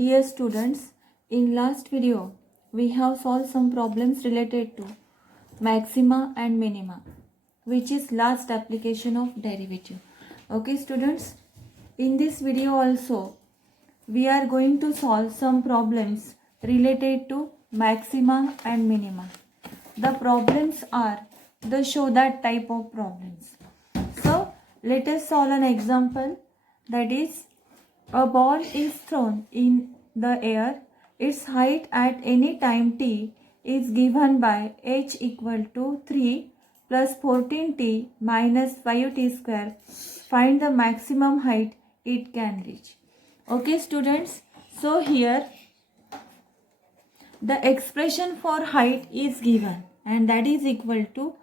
Dear students, in last video we have solved some problems related to maxima and minima, which is last application of derivative. Okay students, in this video also we are going to solve some problems related to maxima and minima. The problems are the show that type of problems. So let us solve an example, that is, a ball is thrown in the air. Its height at any time t is given by h equal to 3 plus 14t minus 5t square. Find the maximum height it can reach. Okay students, so here the expression for height is given, and that is equal to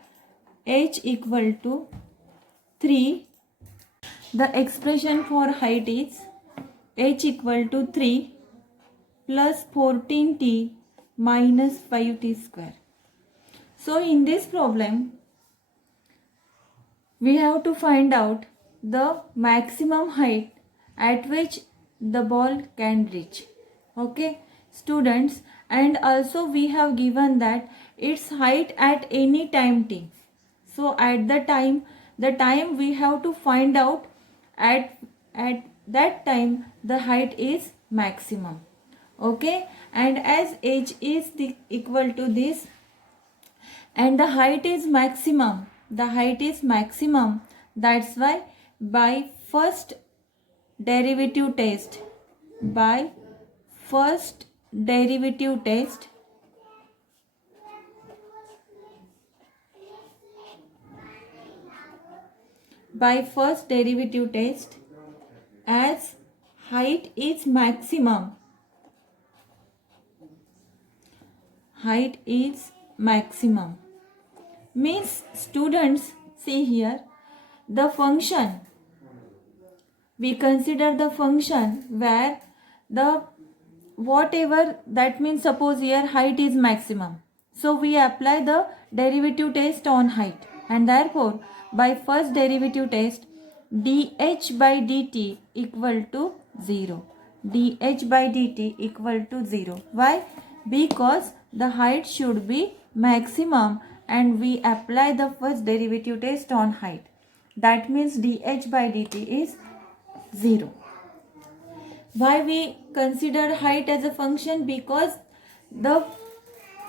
h equal to 3. The expression for height is h equal to 3 plus 14t minus 5t square. So in this problem we have to find out the maximum height at which the ball can reach. Okay students, and also we have given that its height at any time t. So at the time we have to find out at that time the height is maximum. Okay, and as h is equal to this and the height is maximum, that's why by first derivative test as height is maximum, means students, see here the function, we consider the function where the whatever, that means suppose here height is maximum, so we apply the derivative test on height, and therefore by first derivative test dh by dt equal to 0. Why? Because the height should be maximum and we apply the first derivative test on height. That means dh by dt is 0. Why we consider height as a function? Because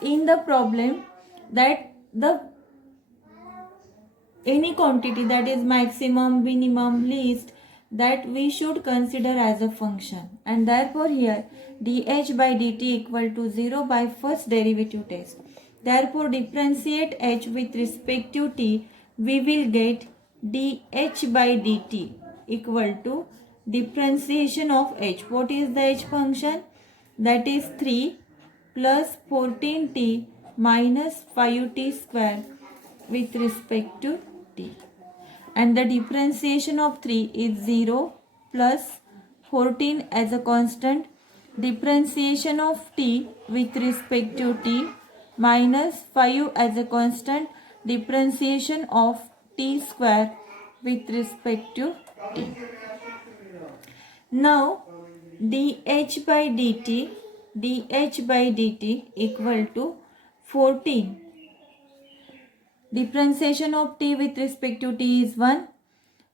in the problem that the any quantity, that is maximum, minimum, least, that we should consider as a function, and therefore here dh by dt equal to 0 by first derivative test. Therefore differentiate h with respect to t, we will get dh by dt equal to differentiation of h. What is the h function? That is 3 plus 14t minus 5t square with respect to t, and the differentiation of 3 is 0 plus 14 as a constant, differentiation of t with respect to t minus 5 as a constant, differentiation of t square with respect to t. Now dh by dt equal to 14. Differentiation of t with respect to t is 1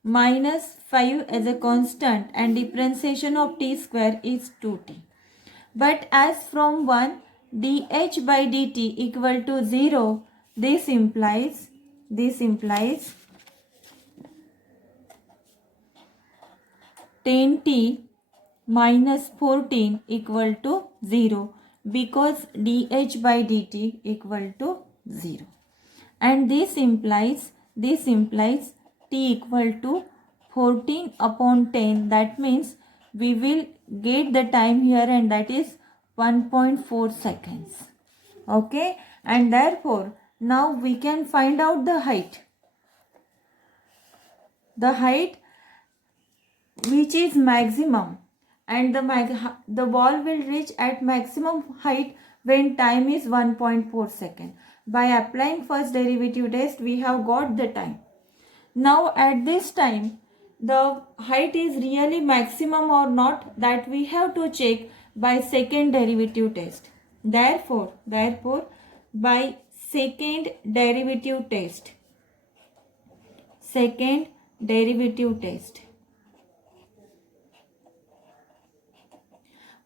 minus 5 as a constant, and differentiation of t square is 2t. But as from 1 dh by dt equal to 0, this implies 10t minus 14 equal to 0, because dh by dt equal to 0. And this implies t equal to 14 upon 10. That means we will get the time here, and that is 1.4 seconds. Okay, and therefore now we can find out the height which is maximum, and the ball will reach at maximum height when time is 1.4 second. By applying first derivative test we have got the time. Now at this time the height is really maximum or not, that we have to check by second derivative test. Therefore, by second derivative test,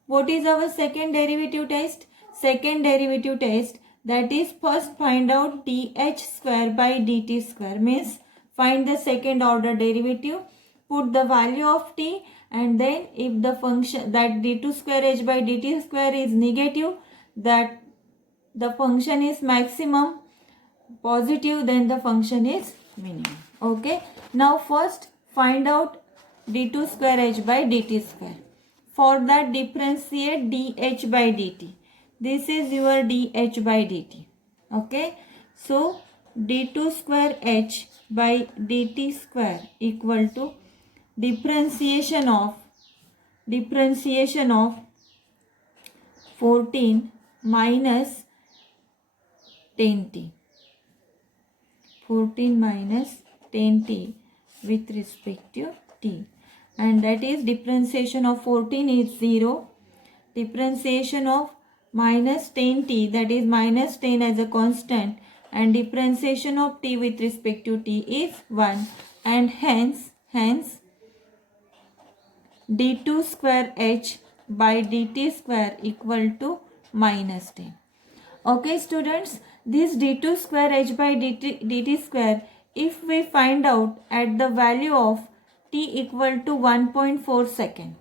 what is our second derivative test? Second derivative test, that is first find out dh square by dt square, means find the second order derivative, put the value of t, and then if the function that d2 square h by dt square is negative, that the function is maximum, positive, then the function is minimum. Okay, now first find out d2 square h by dt square. For that, differentiate dh by dt. This is your dh by dt. Okay, so d2 square h by dt square equal to differentiation of 14 minus 10t. 14 minus 10t with respect to t, and that is differentiation of 14 is 0, differentiation of minus 10t, that is minus 10 as a constant, and differentiation of t with respect to t is 1, and hence d2 square h by dt square equal to minus 10. Okay students, this d2 square h by dt square, if we find out at the value of t equal to 1.4 second,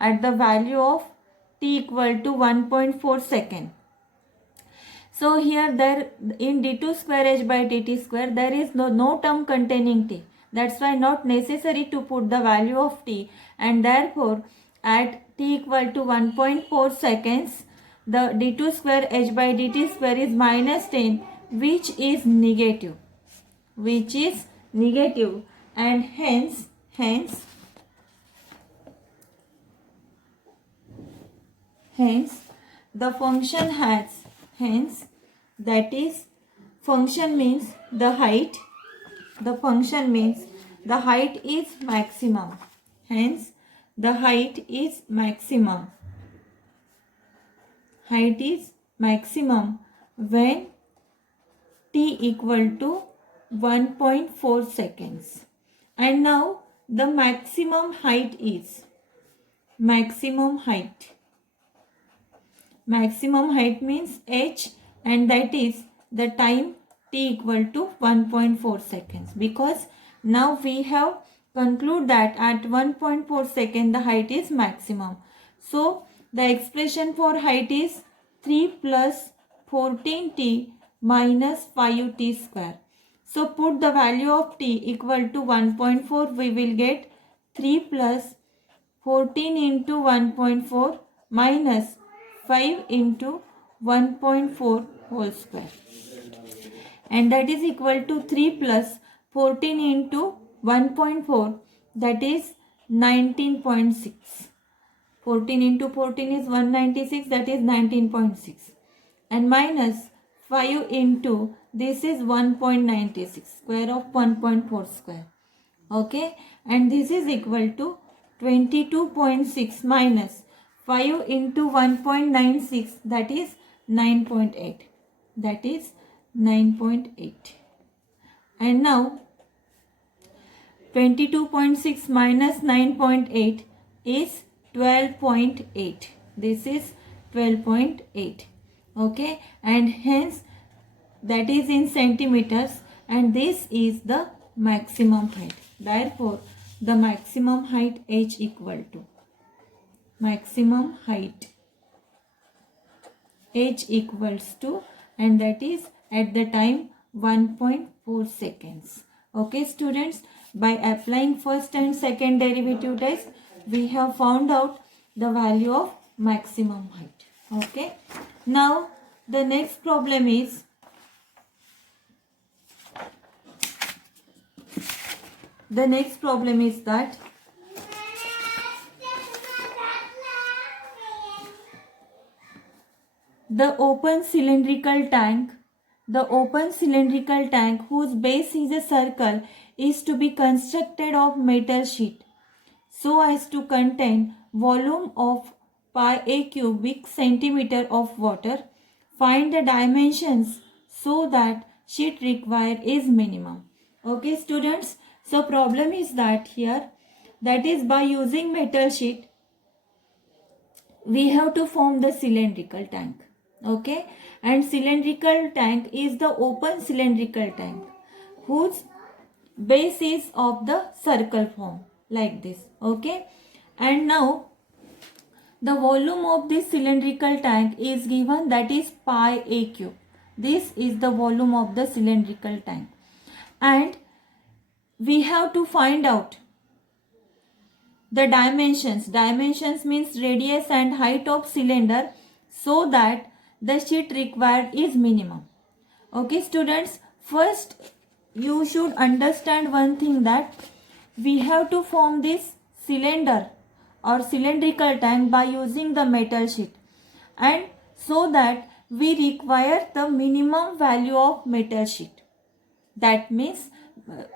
at the value of t equal to 1.4 second. So here there in d2 square h by dt square there is no term containing t. That's why not necessary to put the value of t, and therefore at t equal to 1.4 seconds, the d2 square h by dt square is minus 10, which is negative, and hence the function has, that is function means the height, the function means the height is maximum, hence the height is maximum, when t equal to 1.4 seconds. And now the maximum height is, maximum height means h, and that is the time t equal to 1.4 seconds, because now we have conclude that at 1.4 second the height is maximum. So the expression for height is 3 plus 14t minus 5t square. So put the value of t equal to 1.4, we will get 3 plus 14 into 1.4 minus 5 into 1.4 whole square, and that is equal to 3 plus 14 into 1.4, that is 19.6. 14 into 14 is 196, that is 19.6, and minus 5 into this is 1.96, square of 1.4 square. Okay, and this is equal to 22.6 minus 5 into 1.96, that is 9.8, that is 9.8. And now 22.6 minus 9.8 is 12.8. This is 12.8. Okay, and hence that is in centimeters, and this is the maximum height. Therefore the maximum height h equal to, maximum height h equals to, and that is at the time 1.4 seconds. Okay students, by applying first and second derivative test, we have found out the value of maximum height. Okay, now the next problem is, that the open cylindrical tank whose base is a circle is to be constructed of metal sheet so as to contain volume of pi a cubic centimeter of water. Find the dimensions so that sheet required is minimum. Okay students, so problem is that here, that is by using metal sheet we have to form the cylindrical tank. Okay, and cylindrical tank is the open cylindrical tank whose base is of the circle form like this. Okay, and now the volume of this cylindrical tank is given, that is pi a cube. This is the volume of the cylindrical tank, and we have to find out the dimensions. Dimensions means radius and height of cylinder so that the sheet required is minimum. Okay students, first you should understand one thing, that we have to form this cylinder or cylindrical tank by using the metal sheet, and so that we require the minimum value of metal sheet. That means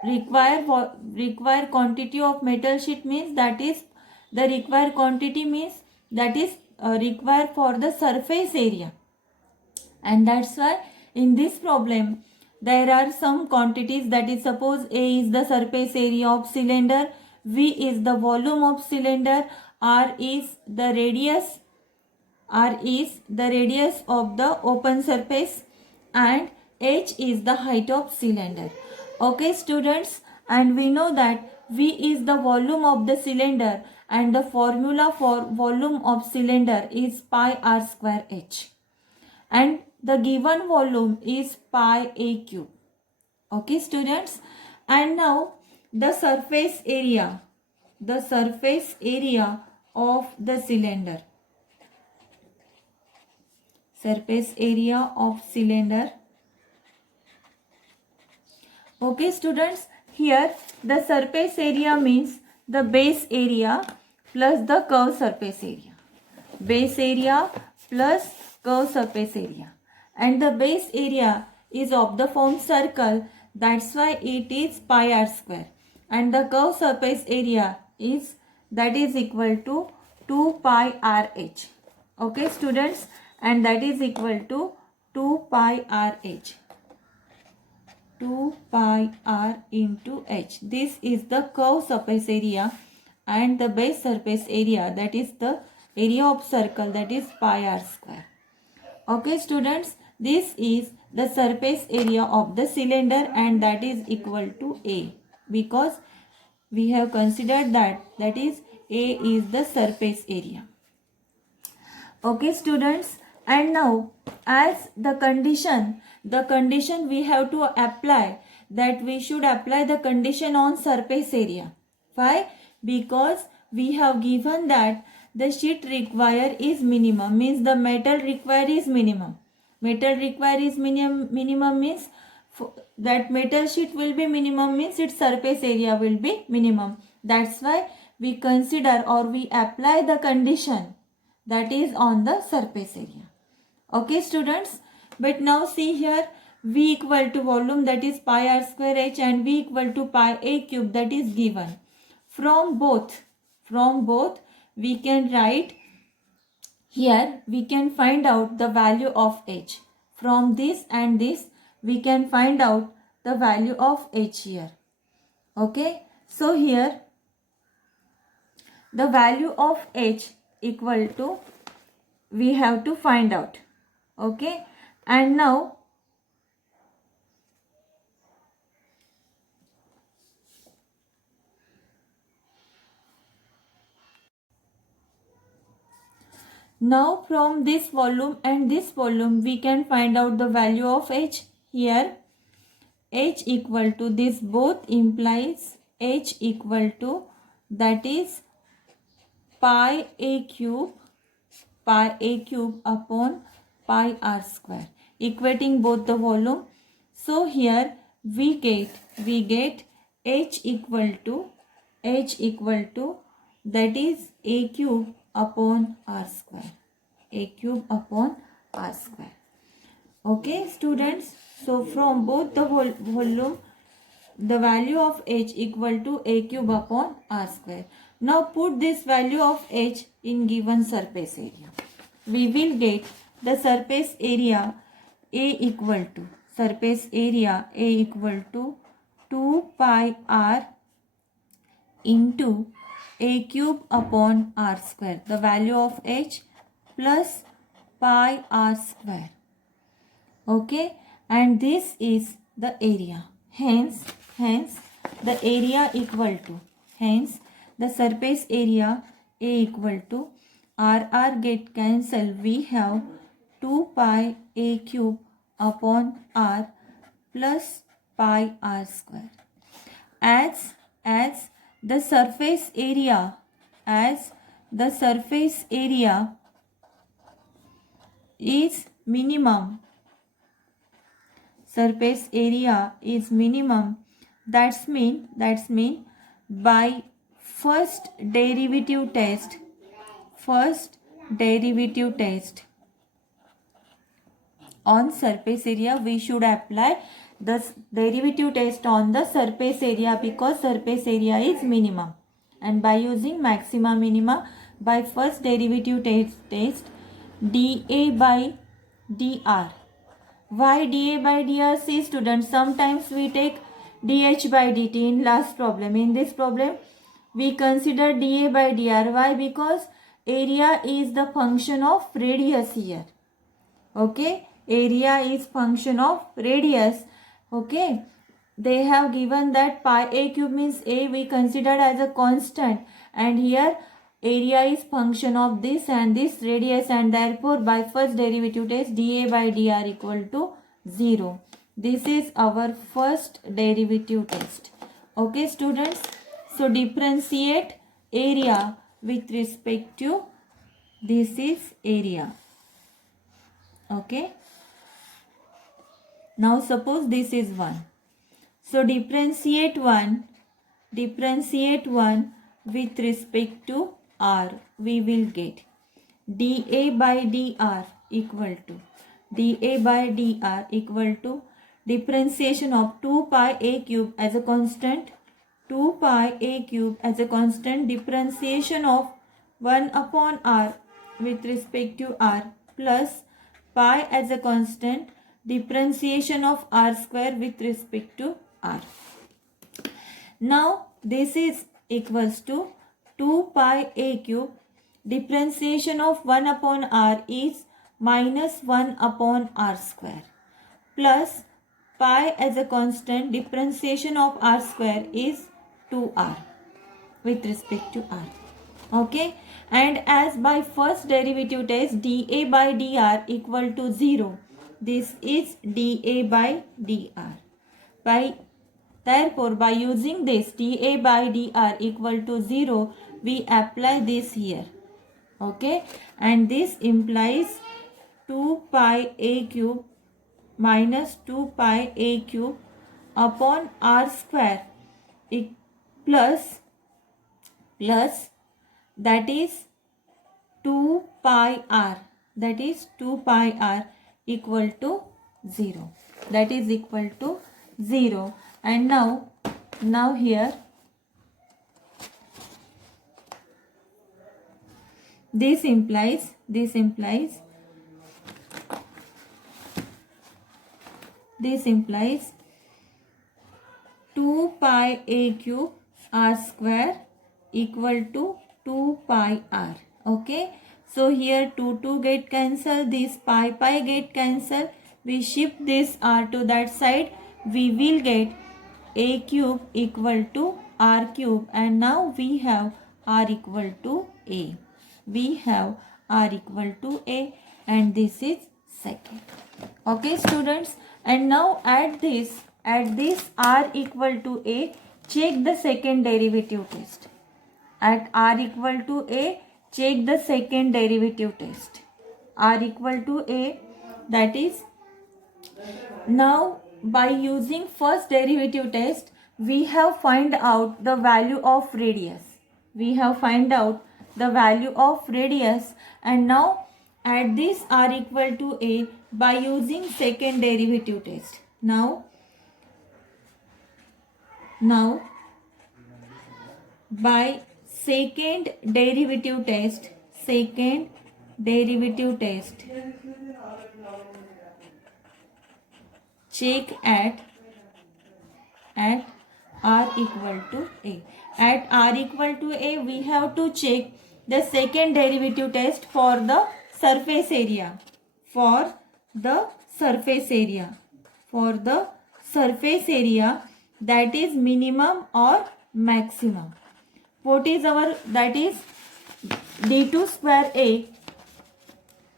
require quantity of metal sheet means, that is the required quantity means, that is required for the surface area. And that's why in this problem there are some quantities, that is suppose A is the surface area of cylinder, V is the volume of cylinder, R is the radius of the open surface, and H is the height of cylinder. Okay students, and we know that V is the volume of the cylinder, and the formula for volume of cylinder is pi r square H, and the given volume is pi a cube. Okay students, and now the surface area of the cylinder. Surface area of cylinder. Okay students, here the surface area means the base area plus the curved surface area. Base area plus curved surface area. And the base area is of the form circle, that's why it is pi r square. And the curved surface area is, that is equal to 2 pi r h. Okay students, and that is equal to 2 pi r h. 2 pi r into h. This is the curved surface area, and the base surface area, that is the area of circle, that is pi r square. Okay students, this is the surface area of the cylinder, and that is equal to A, because we have considered that is A is the surface area. Okay students, and now as the condition we have to apply, that we should apply the condition on surface area. Why? Because we have given that the sheet required is minimum, means the metal required is minimum. Metal required is minimum means that metal sheet will be minimum, means its surface area will be minimum. That's why we consider or we apply the condition that is on the surface area. Okay students, but now see here, V equal to volume, that is pi r square h, and V equal to pi a cube, that is given. From both we can write here, we can find out the value of h. From this and this we can find out the value of h here. Okay, so here the value of h equal to, we have to find out. Okay, and now from this volume and this volume we can find out the value of h. Here h equal to, this both implies h equal to, that is pi a cube upon pi r square, equating both the volume. So here we get h equal to, that is a cube upon r square. Okay students, so from both the volume, the value of h equal to a cube upon r square. Now put this value of h in given surface area. We will get the surface area A equal to 2 pi r into a cube upon r square. The value of h plus pi r square. Okay, and this is the area. Hence the area equal to, hence the surface area A equal to r get cancelled. We have 2 pi a cube upon r plus pi r square. As the surface area is minimum, that's mean by first derivative test on surface area, we should apply the derivative test on the surface area because surface area is minimum, and by using maxima minima by first derivative test dA by dr. Why dA by dr? See students, sometimes we take dH by dt in last problem. In this problem we consider dA by dr. Why? Because area is the function of radius here. Okay, area is function of radius. Okay, they have given that pi a cube means a we considered as a constant, and here area is function of this and this radius, and therefore by first derivative test dA by dr equal to 0. This is our first derivative test. Okay students, so differentiate area with respect to, this is area. Okay, now suppose this is 1, so differentiate 1 with respect to r. We will get dA by dr equal to differentiation of 2 pi a cube as a constant, differentiation of 1 upon r with respect to r plus pi as a constant, differentiation of r square with respect to r. Now this is equals to 2 pi a cube, differentiation of 1 upon r is minus 1 upon r square, plus pi as a constant, differentiation of r square is 2r with respect to r. Okay, and as by first derivative test dA by dr equal to 0, this is dA by dr. Therefore by using this dA by dr equal to 0, we apply this here. Okay, and this implies 2 pi a cube minus 2 pi a cube upon r square plus that is 2 pi r, equal to 0, and now here this implies 2 pi a cube r square equal to 2 pi r. Okay, so here 2 get cancelled, this pi get cancelled, we shift this r to that side, we will get a cube equal to r cube, and now we have r equal to a. And this is second. Okay students, and now at this r equal to a, check the second derivative test. At r equal to a, check the second derivative test. R equal to a, that is, now by using first derivative test, we have find out the value of radius. And now at this r equal to a, by using second derivative test. Now by second derivative test, check at r equal to a. At r equal to a, we have to check the second derivative test for the surface area. For the surface area that is minimum or maximum. What is our, that is d2 square a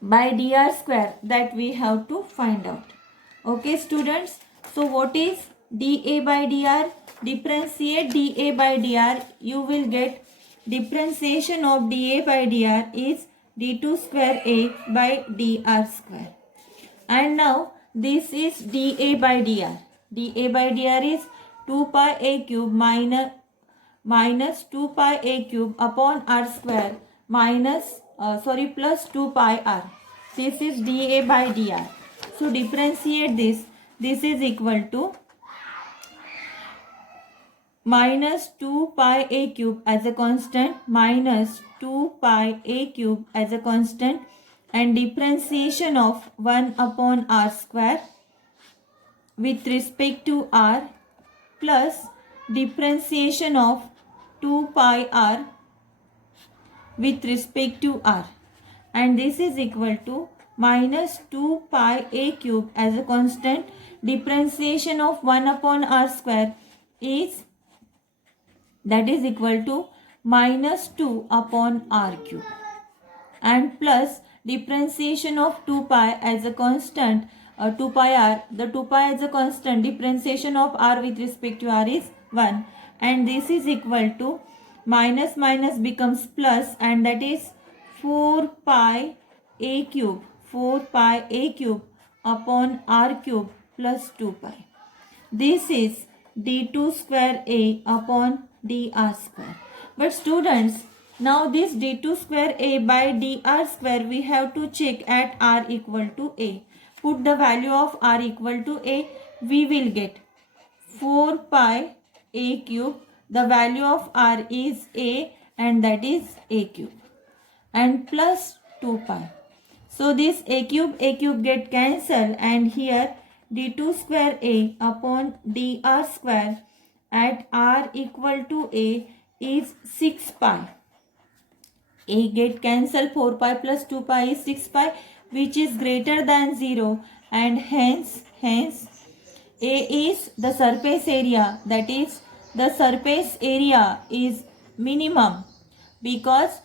by dr square, that we have to find out. Okay students, so what is dA by dr? Differentiate dA by dr, you will get differentiation of dA by dr is d2 square a by dr square. And now this is dA by dr. dA by dr is 2 pi a cube minus 2 pi a cube upon r square plus 2 pi r. This is dA by dr. So differentiate this. This is equal to minus 2 pi a cube as a constant, minus 2 pi a cube as a constant, and differentiation of 1 upon r square with respect to r plus differentiation of 2 pi r with respect to r, and this is equal to minus 2 pi a cube as a constant, differentiation of 1 upon r square is, that is equal to minus 2 upon r cube, and plus differentiation of 2 pi as a constant, 2 pi r, the 2 pi as a constant, differentiation of r with respect to r is 1, and this is equal to minus minus becomes plus, and that is 4 pi a cube upon r cube plus 2 pi. This is d2 square a upon dr square. But students, now this d2 square a by dr square we have to check at r equal to a. Put the value of r equal to a, we will get 4 pi a cube, the value of r is a, and that is a cube, and plus 2 pi. So this a cube get cancelled, and here d2 square a upon dr square at r equal to a is 6 pi. A get cancelled, 4 pi plus 2 pi is 6 pi, which is greater than 0, and hence a is the surface area, that is the surface area is minimum, because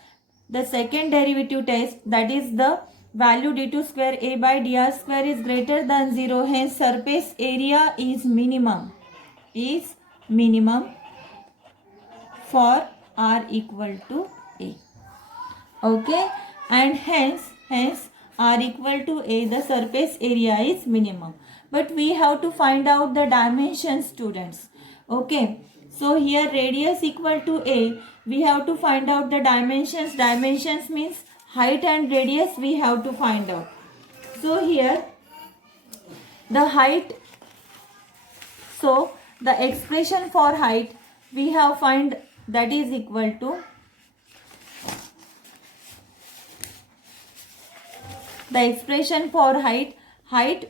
the second derivative test, that is the value d2 square a by dr square is greater than 0, hence surface area is minimum for r equal to a. Okay, and hence r equal to a, the surface area is minimum. But we have to find out the dimensions, students. Okay, so here radius equal to a, we have to find out the dimensions. Dimensions means height and radius we have to find out. So here the height, so the expression for height we have find, that is equal to, the expression for height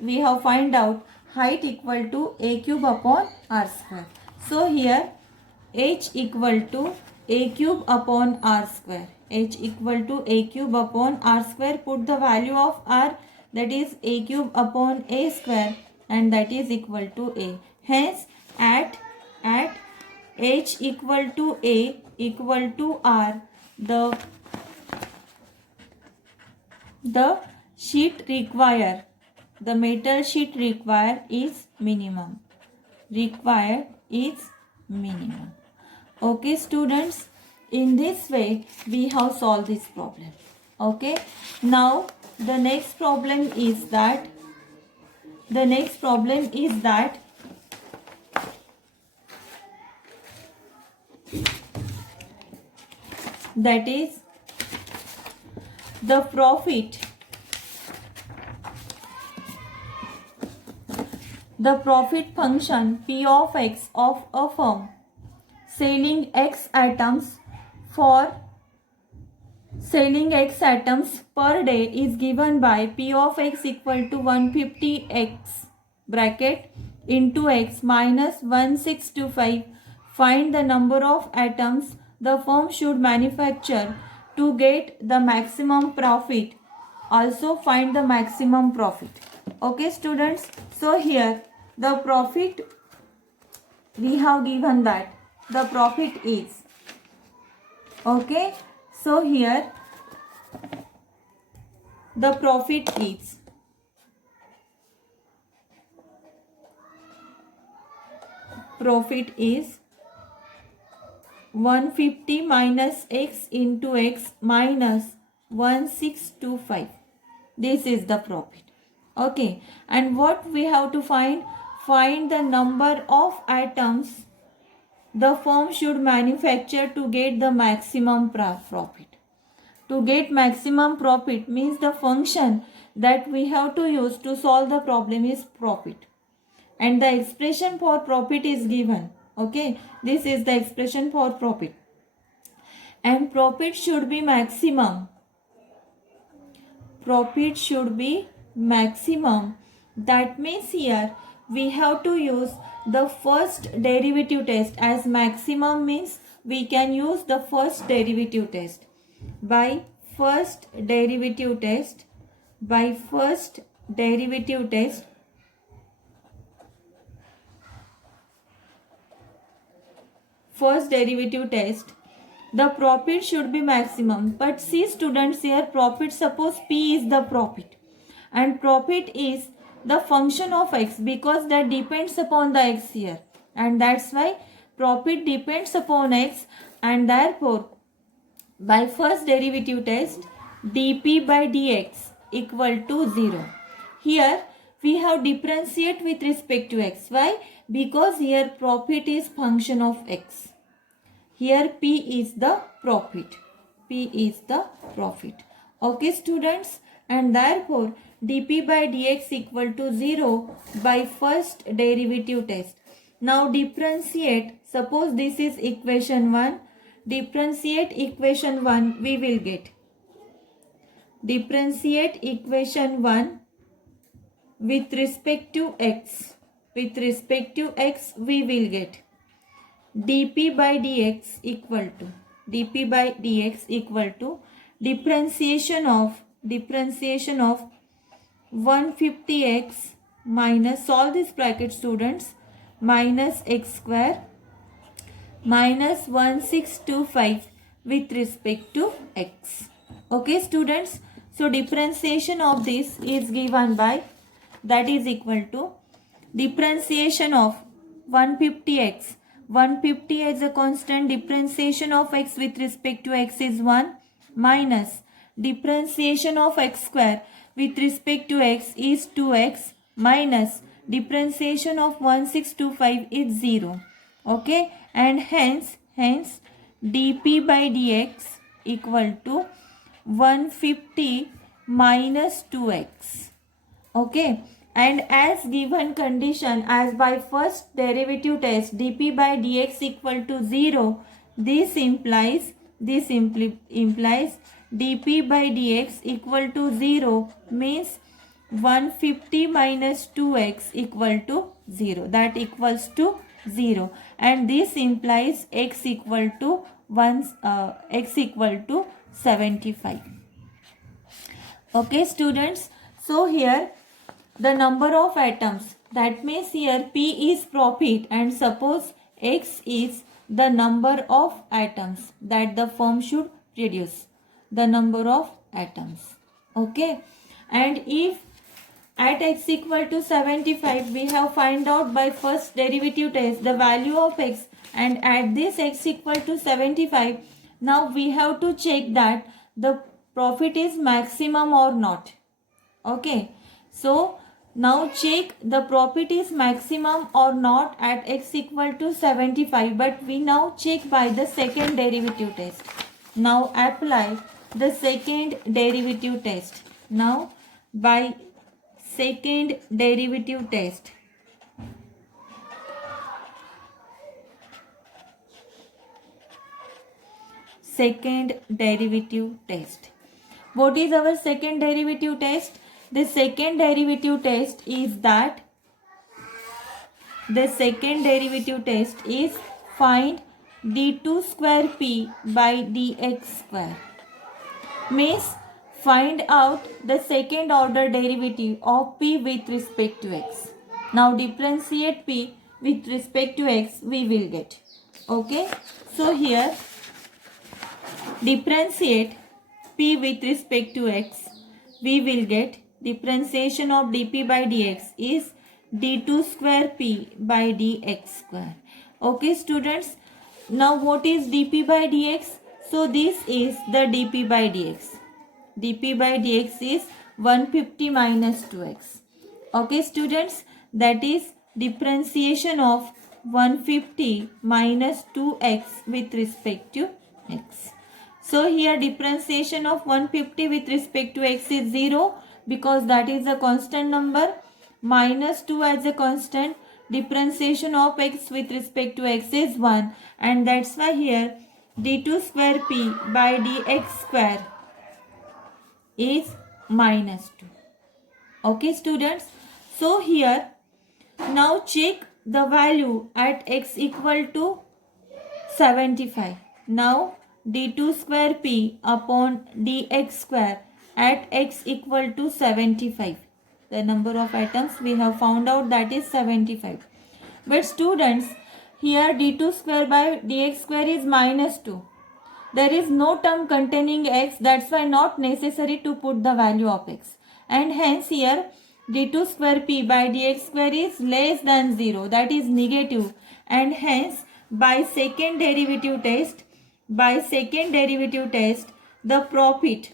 we have find out, height equal to a cube upon r square. So here h equal to a cube upon r square, h equal to a cube upon r square, put the value of r, that is a cube upon a square, and that is equal to a. Hence at h equal to a equal to r, the sheet required, the metal sheet required is minimum. Okay students, in this way we have solved this problem. Okay, now the next problem is that is the profit function p of x of a firm selling x items for selling x atoms per day is given by P of x equal to 150x bracket into x minus 1625. Find the number of atoms the firm should manufacture to get the maximum profit. Also find the maximum profit. Okay students, so here the profit we have given that the profit is, okay, so here the profit is 150 minus x into x minus 1625. This is the profit. Okay, and what we have to find? Find the number of atoms the firm should manufacture to get the maximum profit. To get maximum profit means the function that we have to use to solve the problem is profit. And the expression for profit is given. Okay, this is the expression for profit. And profit should be maximum. Profit should be maximum. That means here we have to use the first derivative test. As maximum means we can use the first derivative test. By first derivative test, first derivative test, the profit should be maximum. But see students, here profit, suppose P is the profit and profit is the function of x, because that depends upon the x here, and that's why profit depends upon x, and therefore by first derivative test dp by dx equal to 0. Here we have differentiate with respect to x. Why? Because here profit is function of x. Here P is the profit. P is the profit. Okay students, and therefore dp by dx equal to 0 by first derivative test. Now differentiate. Suppose this is equation 1. Differentiate equation 1, we will get. Differentiate equation 1 with respect to x. With respect to x, we will get dp by dx equal to differentiation of 150x minus, solve this bracket students, minus x square minus 1625 with respect to x. Okay students, so differentiation of this is given by, that is equal to differentiation of 150x. 150 as a constant, differentiation of x with respect to x is 1, minus differentiation of x square with respect to x is 2x, minus differentiation of 1625 is 0. Okay, and hence dp by dx equal to 150 minus 2x. Okay, and as given condition, as by first derivative test dp by dx equal to 0, this implies dp by dx equal to 0 means 150 minus 2x equal to 0, that equals to 0, and this implies x equal to 75. Okay students, so here the number of atoms, that means here P is profit, and suppose x is the number of atoms that the firm should produce, the number of atoms. Okay, and if at x equal to 75 we have find out by first derivative test the value of x, and at this x equal to 75, now we have to check that the profit is maximum or not. Okay, so now check the profit is maximum or not at x equal to 75, but we now check by the second derivative test. Now apply the second derivative test. Now by second derivative test, second derivative test. What is our second derivative test? The second derivative test is find d2 square p by dx square. Means find out the second order derivative of p with respect to x. Now differentiate p with respect to x, we will get. Okay. So here differentiate p with respect to x, we will get differentiation of dp by dx is d2 square p by dx square. Okay students, now what is dp by dx? So this is the dp by dx. dp by dx is 150 minus 2x. Okay students, that is differentiation of 150 minus 2x with respect to x. So here differentiation of 150 with respect to x is 0 because that is a constant number, minus 2 as a constant. Differentiation of x with respect to x is 1, and that's why here d2 square p by dx square is minus 2. Okay students, so here now check the value at x equal to 75. Now d2 square p upon dx square at x equal to 75. The number of atoms we have found out, that is 75. But students, here d2 square by dx square is minus 2. There is no term containing x, that's why not necessary to put the value of x. And hence here d2 square p by dx square is less than 0, that is negative. And hence by second derivative test, the profit,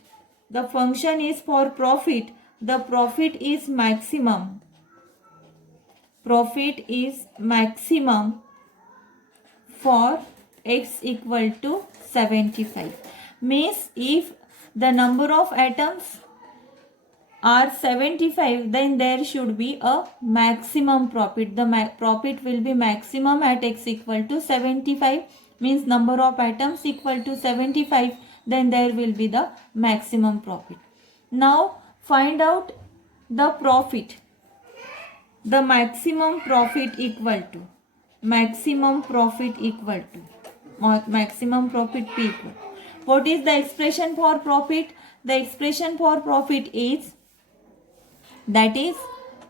the function is for profit, the profit is maximum. Profit is maximum for x equal to 75. Means if the number of atoms are 75, then there should be a maximum profit. The profit will be maximum at x equal to 75. Means number of atoms equal to 75, then there will be the maximum profit. Now find out the profit. The maximum profit equal to maximum profit P equal. What is the expression for profit? The expression for profit is, that is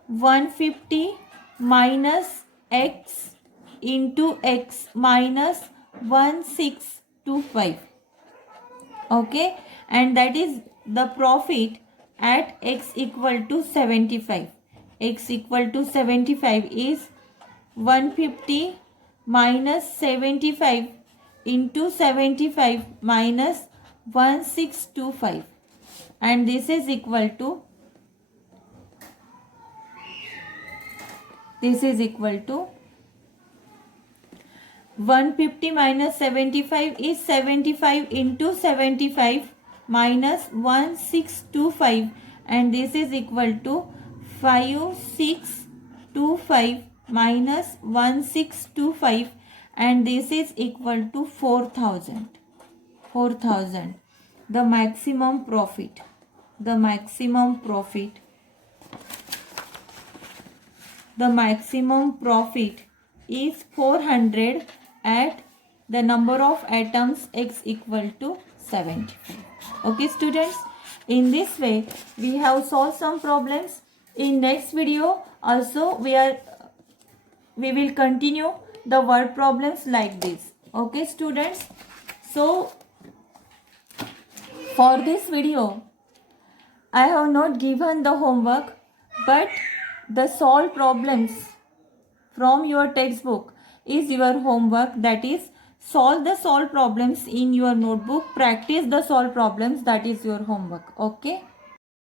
150 minus x into x minus 1625. Okay, and that is the profit at x equal to 75. X equal to 75 is 150 minus 75 into 75 minus 1625, and this is equal to 150 minus 75 is 75 into 75 minus 1625, and this is equal to 5625 minus 1625, and this is equal to 4000. The maximum profit is 400 at the number of atoms x equal to 75. Okay students, in this way we have solved some problems. In next video also we will continue the word problems like this. Okay students, so for this video I have not given the homework, but the solve problems from your textbook is your homework. That is, solve the solved problems in your notebook, practice the solved problems, that is your homework. Okay.